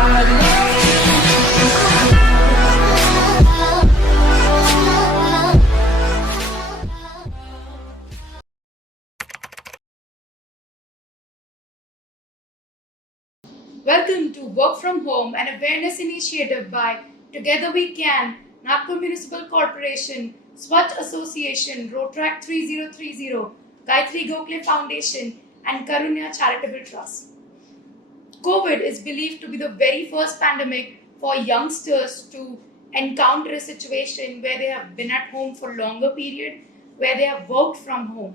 Welcome to Work From Home, an awareness initiative by Together We Can, Nagpur Municipal Corporation, Swachh Association, Rotaract 3030, Gayatri Gokhale Foundation, and Karunya Charitable Trust. COVID is believed to be the very first pandemic for youngsters to encounter a situation where they have been at home for a longer period, where they have worked from home.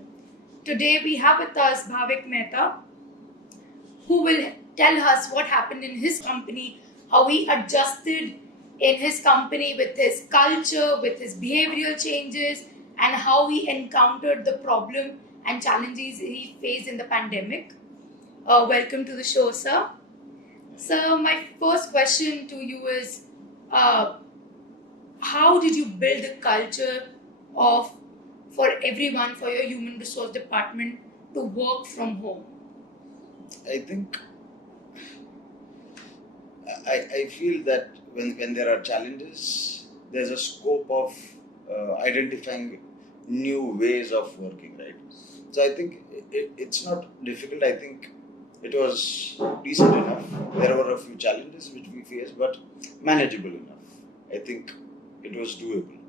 Today we have with us Bhavik Mehta, who will tell us what happened in his company, how he adjusted in his company with his culture, with his behavioral changes, and how he encountered the problem and challenges he faced in the pandemic. Welcome to the show, sir. So, my first question to you is how did you build the culture of for everyone, for your human resource department to work from home? I think I feel that when there are challenges, there's a scope of identifying new ways of working, right? So I think it's not difficult. I think it was decent enough. There were a few challenges which we faced, but manageable enough. I think it was doable.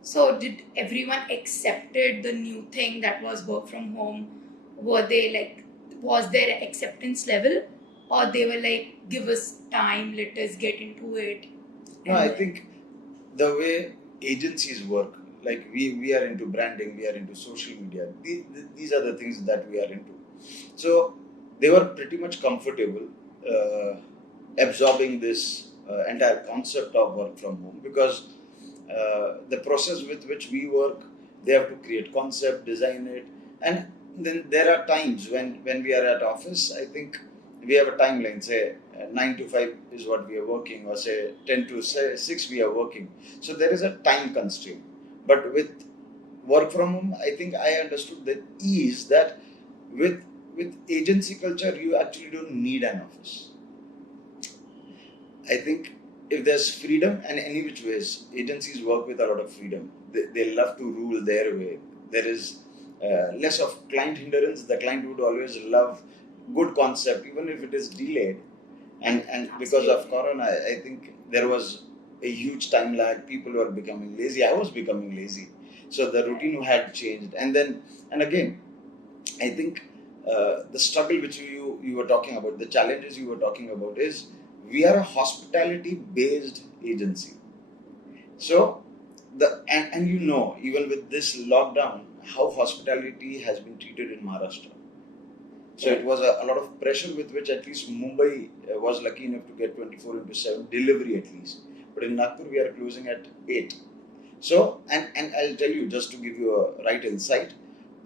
So did everyone accepted the new thing that was work from home? Were they like, was there acceptance level, or they were like, give us time, let us get into it? No, I think the way agencies work, like we are into branding, we are into social media, these are the things that we are into. So they were pretty much comfortable absorbing this entire concept of work from home, because the process with which we work, they have to create concept, design it, and then there are times when we are at office. I think we have a timeline, say 9 to 5 is what we are working, or say 10 to 6 we are working. So there is a time constraint. But with work from home, I think I understood the ease that with agency culture, you actually don't need an office. I think if there's freedom, and any which ways, agencies work with a lot of freedom. They love to rule their way. There is less of client hindrance. The client would always love good concept, even if it is delayed. And because of Corona, I think there was a huge time lag. People were becoming lazy. I was becoming lazy. So the routine had changed. And again, I think the struggle which you were talking about, the challenges you were talking about is, we are a hospitality-based agency. So, and you know, even with this lockdown, how hospitality has been treated in Maharashtra. So it was a lot of pressure with which at least Mumbai was lucky enough to get 24/7 delivery at least. But in Nagpur, we are closing at 8. So, and I'll tell you, just to give you a right insight,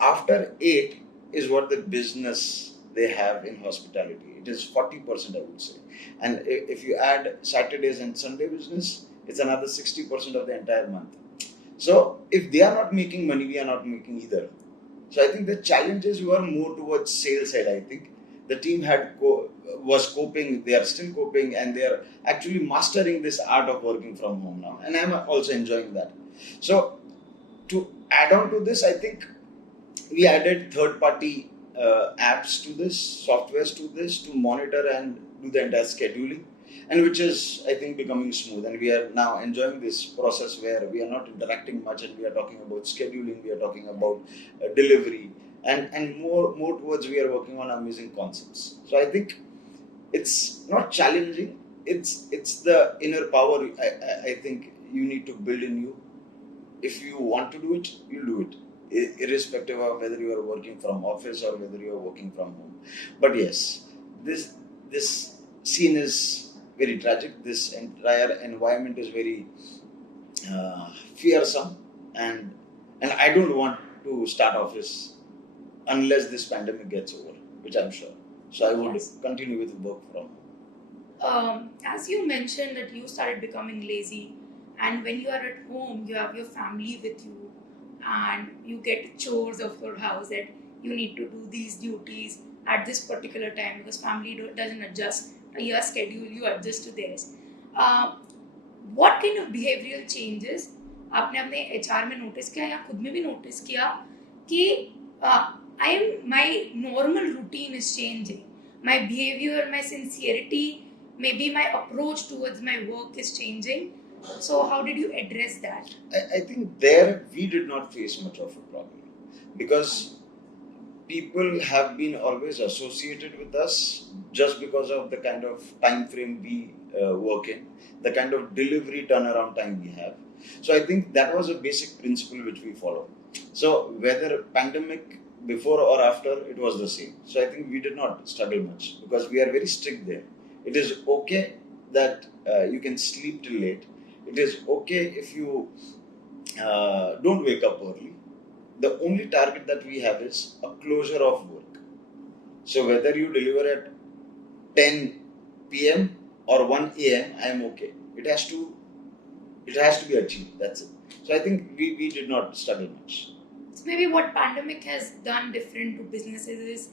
after 8 is what the business they have in hospitality. It is 40%, I would say. And if you add Saturdays and Sunday business, it's another 60% of the entire month. So if they are not making money, we are not making either. So I think the challenges were more towards sales side. I think the team was coping, they are still coping, and they are actually mastering this art of working from home now. And I'm also enjoying that. So to add on to this, I think we added third-party apps to this, softwares to this, to monitor and do the entire scheduling, and which is, I think, becoming smooth. And we are now enjoying this process where we are not interacting much, and we are talking about scheduling, we are talking about delivery, and more towards we are working on amazing concepts. So I think it's not challenging, it's the inner power I think you need to build in you. If you want to do it, you'll do it, irrespective of whether you are working from office or whether you are working from home. But yes, this scene is very tragic. This entire environment is very fearsome, and I don't want to start office unless this pandemic gets over, which I'm sure. So I would continue with work from home. As you mentioned that you started becoming lazy, and when you are at home, you have your family with you, and you get chores of your house that you need to do these duties at this particular time, because family doesn't adjust your schedule, you adjust to theirs. What kind of behavioral changes आपने अपने HR में notice किया या खुद में भी notice किया कि my normal routine is changing, my behavior, my sincerity, maybe my approach towards my work is changing. So how did you address that? I think there we did not face much of a problem because people have been always associated with us just because of the kind of time frame we work in, the kind of delivery turnaround time we have. So I think that was a basic principle which we follow. So whether pandemic before or after, it was the same. So I think we did not struggle much because we are very strict there. It is okay that you can sleep till late. It is okay if you don't wake up early. The only target that we have is a closure of work. So whether you deliver at 10 p.m. or 1 a.m., I am okay. It has to be achieved. That's it. So I think we did not struggle much. So maybe what pandemic has done different to businesses is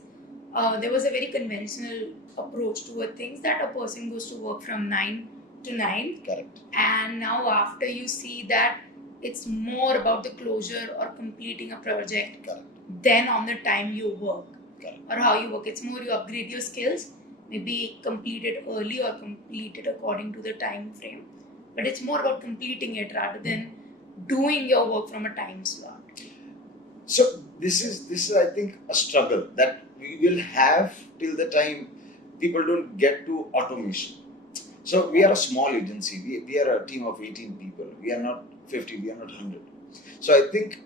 there was a very conventional approach toward things that a person goes to work from 9 to 9. Correct. And now after you see that it's more about the closure or completing a project Correct. than on the time you work. Correct. Or how you work. It's more you upgrade your skills, maybe complete it early or complete it according to the time frame. But it's more about completing it rather than doing your work from a time slot. So this is I think a struggle that we will have till the time people don't get to automation. So we are a small agency. We are a team of 18 people. We are not 50. We are not 100. So I think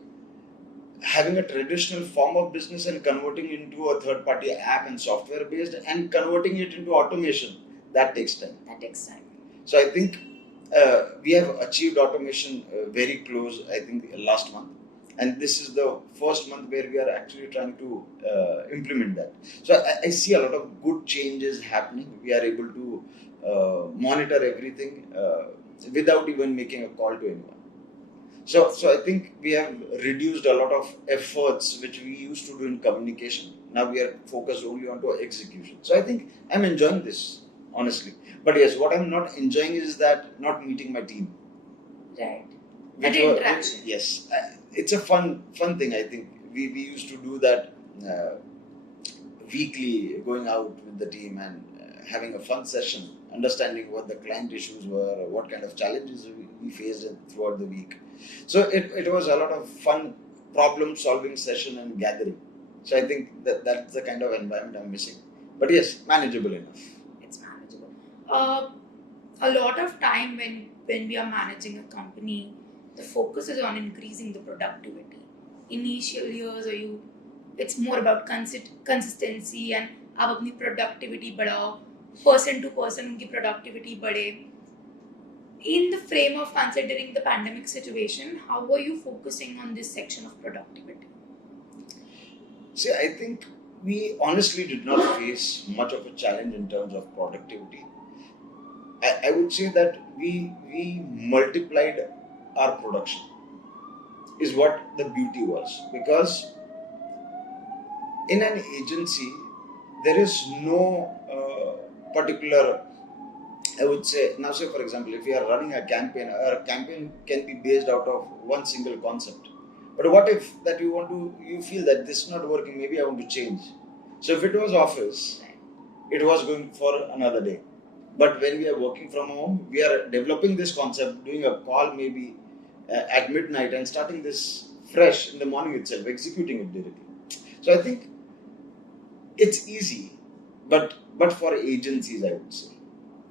having a traditional form of business and converting into a third-party app and software based and converting it into automation, that takes time. That takes time. So I think we have achieved automation very close, I think, last month. And this is the first month where we are actually trying to implement that. So I see a lot of good changes happening. We are able to monitor everything without even making a call to anyone. So I think we have reduced a lot of efforts which we used to do in communication. Now we are focused only on to execution. So I think I'm enjoying this, honestly. But yes, what I'm not enjoying is that not meeting my team. Right. That interaction. Yes. It's a fun thing, I think. We used to do that weekly, going out with the team and having a fun session, understanding what the client issues were, what kind of challenges we faced throughout the week. So it was a lot of fun problem solving session and gathering. So I think that's the kind of environment I'm missing. But yes, manageable enough. It's manageable. A lot of time when we are managing a company, the focus is on increasing the productivity. Initial years, it's more about consistency and आप अपनी productivity बढ़ाओ, person to person उनकी productivity बढ़े. In the frame of considering the pandemic situation, how were you focusing on this section of productivity? See, I think we honestly did not face much of a challenge in terms of productivity. I would say that we multiplied our production is what the beauty was, because in an agency there is no particular, I would say, now say for example, if we are running a campaign can be based out of one single concept. But what if that you feel that this is not working, maybe I want to change. So if it was office, it was going for another day. But when we are working from home, we are developing this concept, doing a call maybe at midnight and starting this fresh in the morning itself, executing it directly. So I think it's easy, but for agencies, I would say,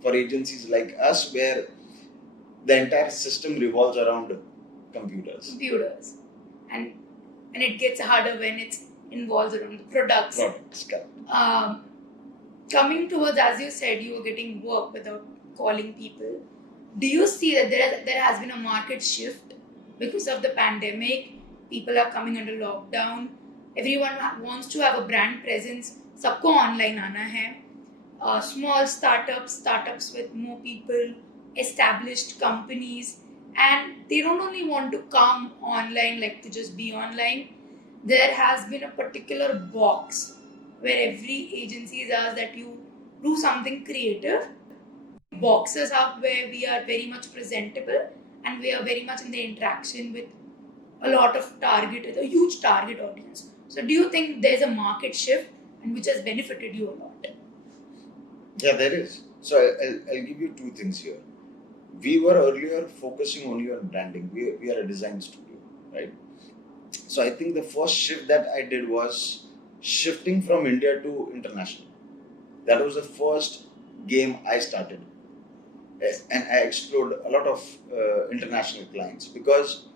for agencies like us, where the entire system revolves around computers. And it gets harder when it involves around the products. Correct. Coming towards, as you said, you were getting work without calling people. Do you see that there has been a market shift because of the pandemic? People are coming under lockdown. Everyone wants to have a brand presence. सबको online आना है. Small startups with more people, established companies, and they don't only want to come online, like to just be online. There has been a particular box where every agency is asked that you do something creative. Boxes up where we are very much presentable and we are very much in the interaction with a huge target audience. So do you think there's a market shift and which has benefited you a lot? Yeah, there is. So I'll give you two things here. We were earlier focusing only on branding. We are a design studio, right? So I think the first shift that I did was shifting from India to international. That was the first game I started. And I explored a lot of international clients because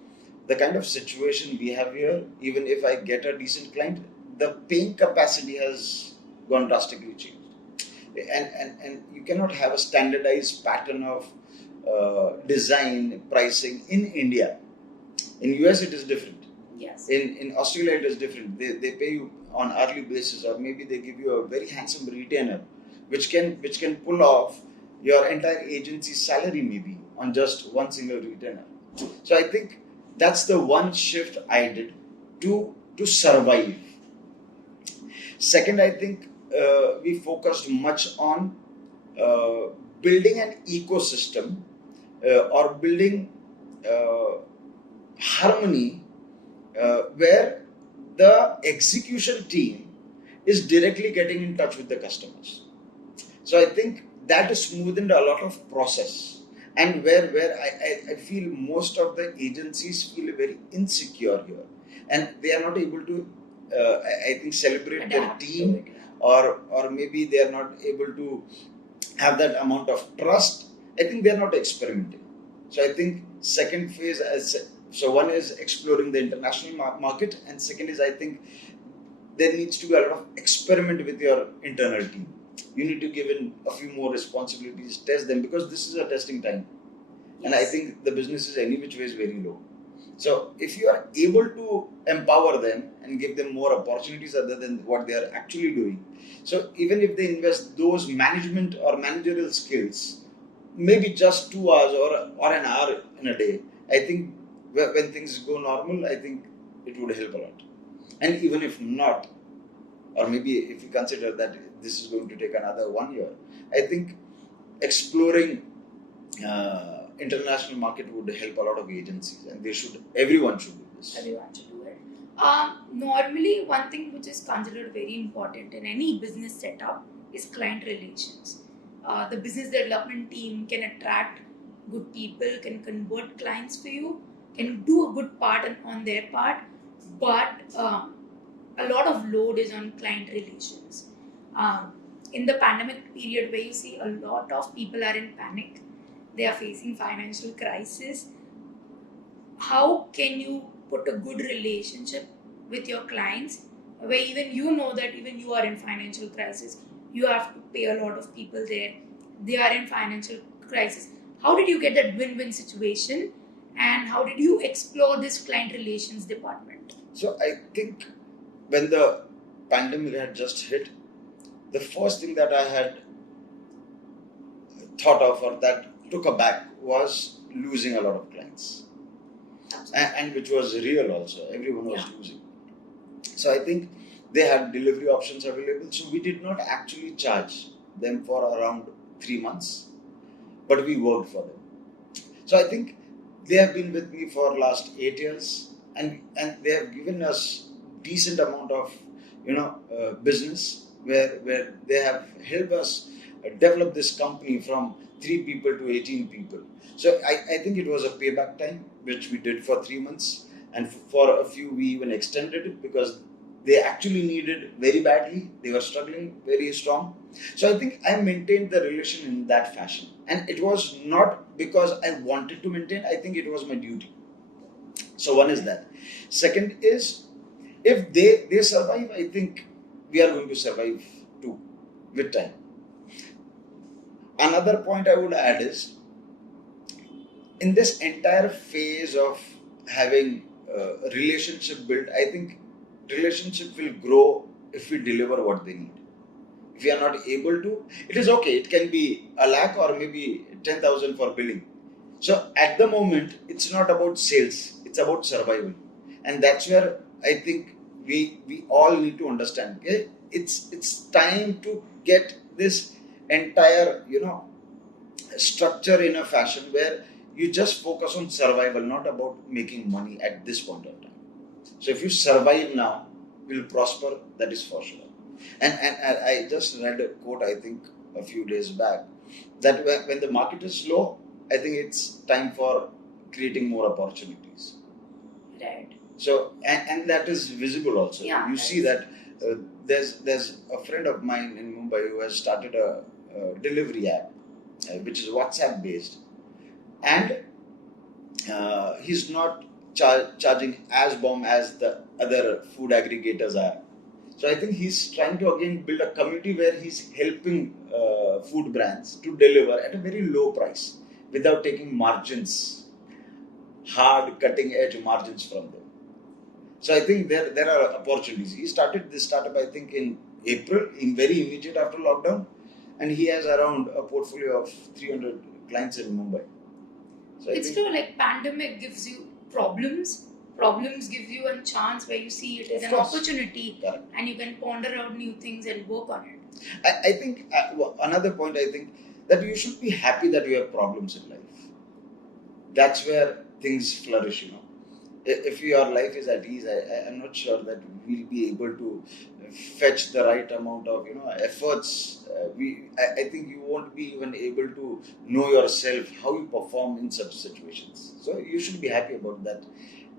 the kind of situation we have here, even if I get a decent client, the paying capacity has gone drastically changed. And you cannot have a standardized pattern of design pricing in India. In US it is different. Yes. In Australia it is different. They pay you on hourly basis, or maybe they give you a very handsome retainer which can pull off your entire agency's salary maybe on just one single retainer. So I think that's the one shift I did to survive. Second, I think we focused much on building an ecosystem or building harmony where the execution team is directly getting in touch with the customers. So I think that has smoothened a lot of process, and where I feel most of the agencies feel very insecure here, and they are not able to I think celebrate their team, or maybe they are not able to have that amount of trust. I think they are not experimenting. So I think second phase, so one is exploring the international market, and second is I think there needs to be a lot of experiment with your internal team. You need to give in a few more responsibilities, test them, because this is a testing time. Yes. And I think the business is any which way is very low. So if you are able to empower them and give them more opportunities other than what they are actually doing, so even if they invest those management or managerial skills, maybe just 2 hours or an hour in a day, I think when things go normal, I think it would help a lot. And even if not, or maybe if you consider that this is going to take another 1 year, I think exploring international market would help a lot of agencies, and everyone should do this. Everyone should do it. Normally, one thing which is considered very important in any business setup is client relations. The business development team can attract good people, can convert clients for you, can do a good part on their part, but a lot of load is on client relations. In the pandemic period where you see a lot of people are in panic, they are facing financial crisis, how can you put a good relationship with your clients where even you know that even you are in financial crisis, you have to pay a lot of people there, they are in financial crisis. How did you get that win-win situation, and how did you explore this client relations department? So I think when the pandemic had just hit, the first thing that I had thought of or that took a back was losing a lot of clients. And which was real also. Everyone was losing. So I think they had delivery options available. So we did not actually charge them for around 3 months, but we worked for them. So I think they have been with me for last 8 years, and they have given us decent amount of business where they have helped us develop this company from 3 people to 18 people. So I think it was a payback time, which we did for 3 months, and for a few we even extended it because they actually needed very badly. They were struggling very strong. So I think I maintained the relation in that fashion, and it was not because I wanted to maintain. I think it was my duty. So one is that. Second is, if they survive, I think we are going to survive too with time. Another point I would add is, in this entire phase of having a relationship built, I think relationship will grow if we deliver what they need. If we are not able to, it is okay. It can be a lakh or maybe 10,000 for billing. So at the moment, it's not about sales. It's about survival. And that's where I think we all need to understand. Okay? It's time to get this entire, structure in a fashion where you just focus on survival, not about making money at this point of time. So if you survive now, you'll prosper, that is for sure. And I just read a quote, I think, a few days back, that when the market is low, I think it's time for creating more opportunities. Right. So, and that is visible also. Yeah, you see that there's a friend of mine in Mumbai who has started a delivery app, which is WhatsApp based, and he's not charging as bomb as the other food aggregators are. So I think he's trying to again build a community where he's helping food brands to deliver at a very low price without taking margins, hard cutting edge margins from them. So I think there are opportunities. He started this startup, I think, in April, in very immediate after lockdown, and he has around a portfolio of 300 clients in Mumbai. So it's true, like pandemic gives you problems. Problems give you a chance where you see it as an opportunity. Correct. And you can ponder out new things and work on it. I think another point, I think, that you should be happy that you have problems in life. That's where things flourish, If your life is at ease, I'm not sure that we'll be able to fetch the right amount of efforts. I think you won't be even able to know yourself how you perform in such situations. So you should be happy about that.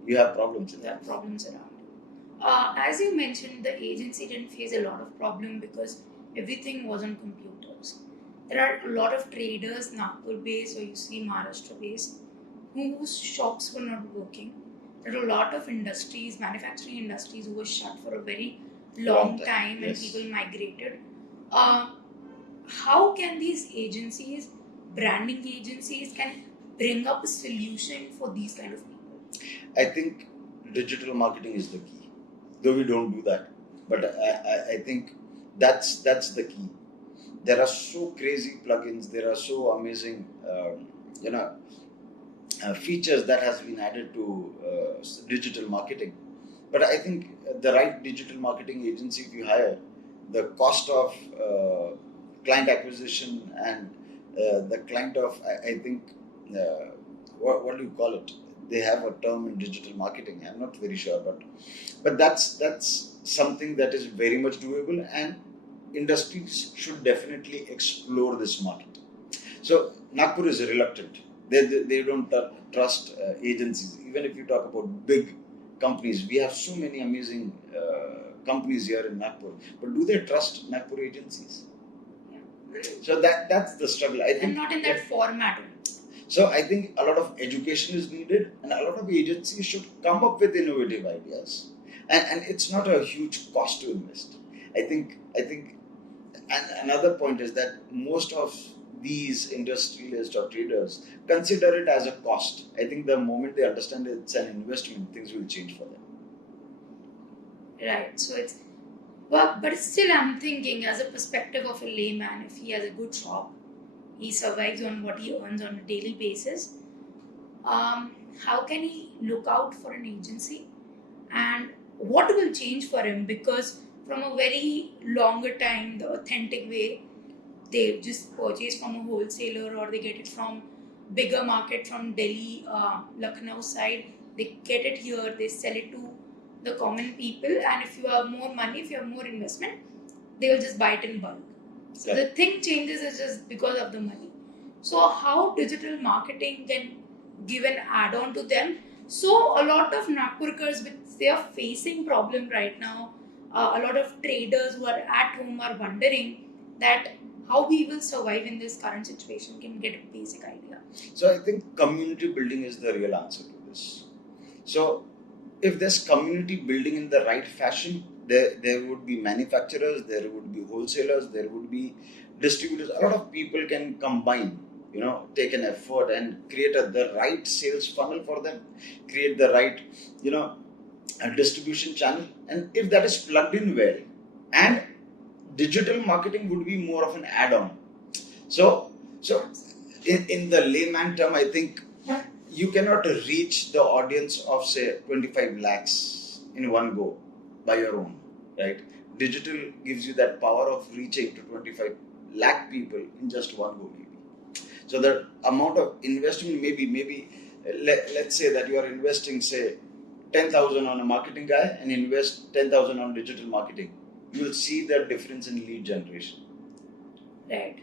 You have problems. There are problems around. As you mentioned, the agency didn't face a lot of problem because everything was on computers. There are a lot of traders, Nagpur based, or you see Maharashtra based, whose shops were not working. There are a lot of industries, manufacturing industries, who were shut for a very long time, and people migrated. How can these agencies, branding agencies, can bring up a solution for these kind of people? I think digital marketing is the key, though we don't do that. But I think that's the key. There are so crazy plugins. There are so amazing, features that has been added to digital marketing. But I think the right digital marketing agency, if you hire, the cost of client acquisition and the client of, I think, what do you call it? They have a term in digital marketing. I'm not very sure, but that's something that is very much doable, and industries should definitely explore this market. So Nagpur is reluctant. They don't trust agencies. Even if you talk about big companies, we have so many amazing companies here in Nagpur. But do they trust Nagpur agencies? Yeah. So that's the struggle. I think. And not in that format. So I think a lot of education is needed, and a lot of agencies should come up with innovative ideas. And it's not a huge cost to invest. I think, and another point is that most of these industrialists or traders consider it as a cost. I think the moment they understand it's an investment, things will change for them. Right. So it's, but still I'm thinking as a perspective of a layman, if he has a good shop, he survives on what he earns on a daily basis, how can he look out for an agency, and what will change for him? Because from a very longer time, the authentic way, they just purchase from a wholesaler, or they get it from bigger market from Delhi, Lucknow side. They get it here, they sell it to the common people, and if you have more money, if you have more investment, they will just buy it in bulk. So the thing changes is just because of the money. So how digital marketing can give an add-on to them? So a lot of Nagpurkars, they are facing problem right now. A lot of traders who are at home are wondering that how we will survive in this current situation, can get a basic idea. So I think community building is the real answer to this. So if there's community building in the right fashion, there would be manufacturers, there would be wholesalers, there would be distributors. A lot of people can combine, take an effort and create the right sales funnel for them, create the right, a distribution channel. And if that is plugged in well, and digital marketing would be more of an add-on. So in the layman term, I think you cannot reach the audience of, say, 25 lakhs in one go by your own, right? Digital gives you that power of reaching to 25 lakh people in just one go maybe. So the amount of investment let's say that you are investing say 10,000 on a marketing guy and invest 10,000 on digital marketing. You will see the difference in lead generation. Right.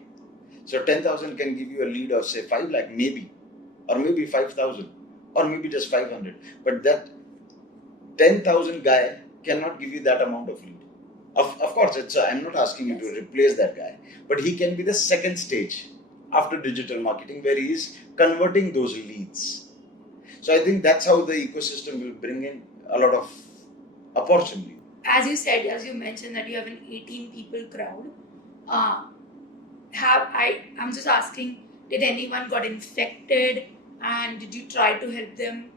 So 10,000 can give you a lead of say 5 lakh maybe, or maybe 5,000, or maybe just 500. But that 10,000 guy cannot give you that amount of lead. Of course, I'm not asking you to replace that guy, but he can be the second stage after digital marketing where he is converting those leads. So I think that's how the ecosystem will bring in a lot of opportunity. As you mentioned that you have an 18 people crowd. I'm just asking, did anyone got infected and did you try to help them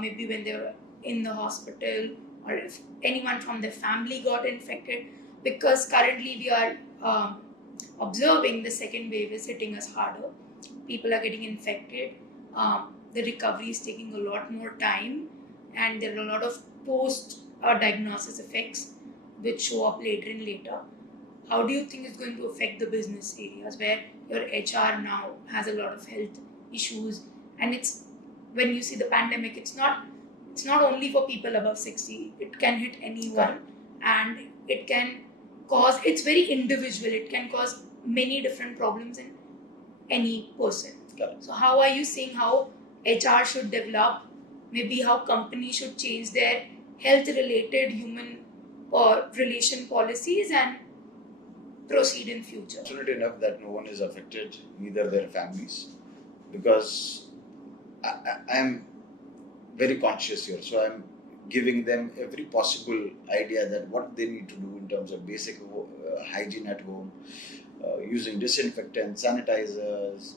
maybe when they were in the hospital, or if anyone from their family got infected? Because currently we are observing the second wave is hitting us harder. People are getting infected. The recovery is taking a lot more time, and there are a lot of post diagnosis effects which show up later and later. How do you think it's going to affect the business areas where your HR now has a lot of health issues? And it's, when you see the pandemic, it's not only for people above 60. It can hit anyone, and it can cause, it's very individual. It can cause many different problems in any person. So how are you seeing how HR should develop, maybe how companies should change their health-related human or relation policies and proceed in future? Fortunate enough that no one is affected, neither their families, because I'm very conscious here. So I'm giving them every possible idea that what they need to do in terms of basic hygiene at home, using disinfectants, sanitizers,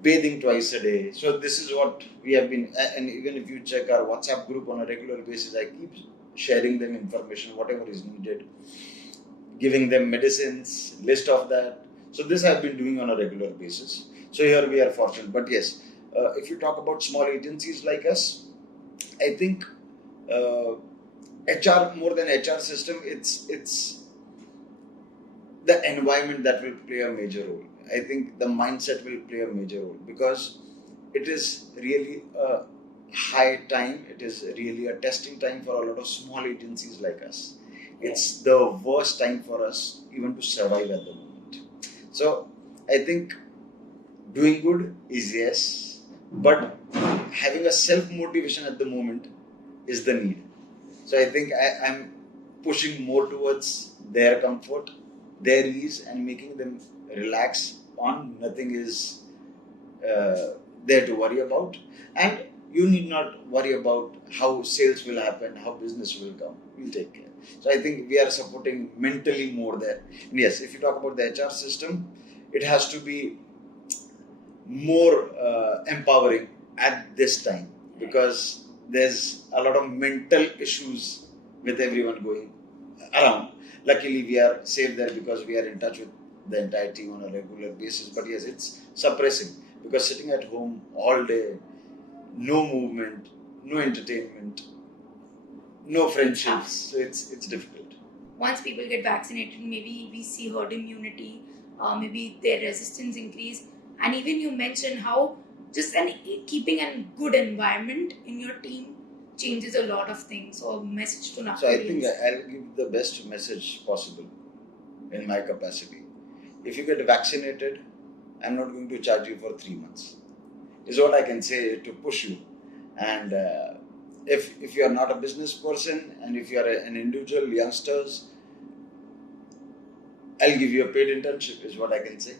bathing twice a day. So this is what we have been, and even if you check our WhatsApp group on a regular basis, I keep sharing them information, whatever is needed, giving them medicines, list of that. So this I've been doing on a regular basis. So here we are fortunate. But yes, if you talk about small agencies like us, I think HR, more than HR system, it's the environment that will play a major role. I think the mindset will play a major role, because it is really a high time. It is really a testing time for a lot of small agencies like us. It's the worst time for us even to survive at the moment. So I think doing good is yes, but having a self-motivation at the moment is the need. So I think I'm pushing more towards their comfort, their ease, and making them relax on nothing is there to worry about. And you need not worry about how sales will happen, how business will come. We'll take care. So I think we are supporting mentally more there. And yes, if you talk about the HR system, it has to be more empowering at this time, because there's a lot of mental issues with everyone going around. Luckily, we are safe there because we are in touch with the entire team on a regular basis. But yes, it's suppressing, because sitting at home all day, no movement, no entertainment, no friendships, so it's difficult. Once people get vaccinated, maybe we see herd immunity, maybe their resistance increase. And even you mentioned how just keeping a good environment in your team changes a lot of things. So a message to Nagpur. So I think I'll give the best message possible in my capacity. If you get vaccinated, I'm not going to charge you for 3 months. Is what I can say to push you. And if you are not a business person, and if you are an individual, youngsters, I'll give you a paid internship, is what I can say.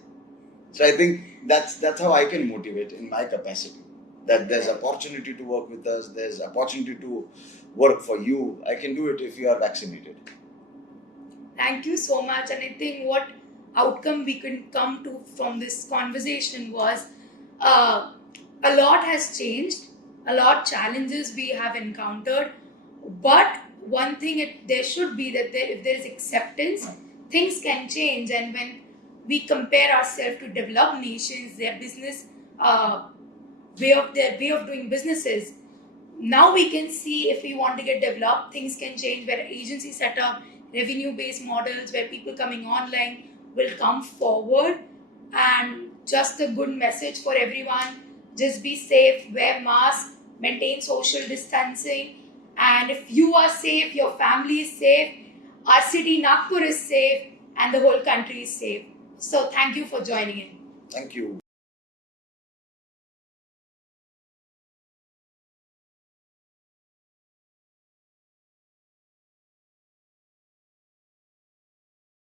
So I think that's how I can motivate in my capacity. That there's opportunity to work with us, there's opportunity to work for you. I can do it if you are vaccinated. Thank you so much. And I think what outcome we can come to from this conversation was a lot has changed, a lot challenges we have encountered, but one thing there should be that if there is acceptance, things can change. And when we compare ourselves to developed nations, their business way of doing businesses, now we can see if we want to get developed, things can change, where agency setup, revenue-based models, where people coming online will come forward, and just a good message for everyone. Just be safe, wear masks, maintain social distancing, and if you are safe, your family is safe, our city Nagpur is safe, and the whole country is safe. So thank you for joining in. Thank you.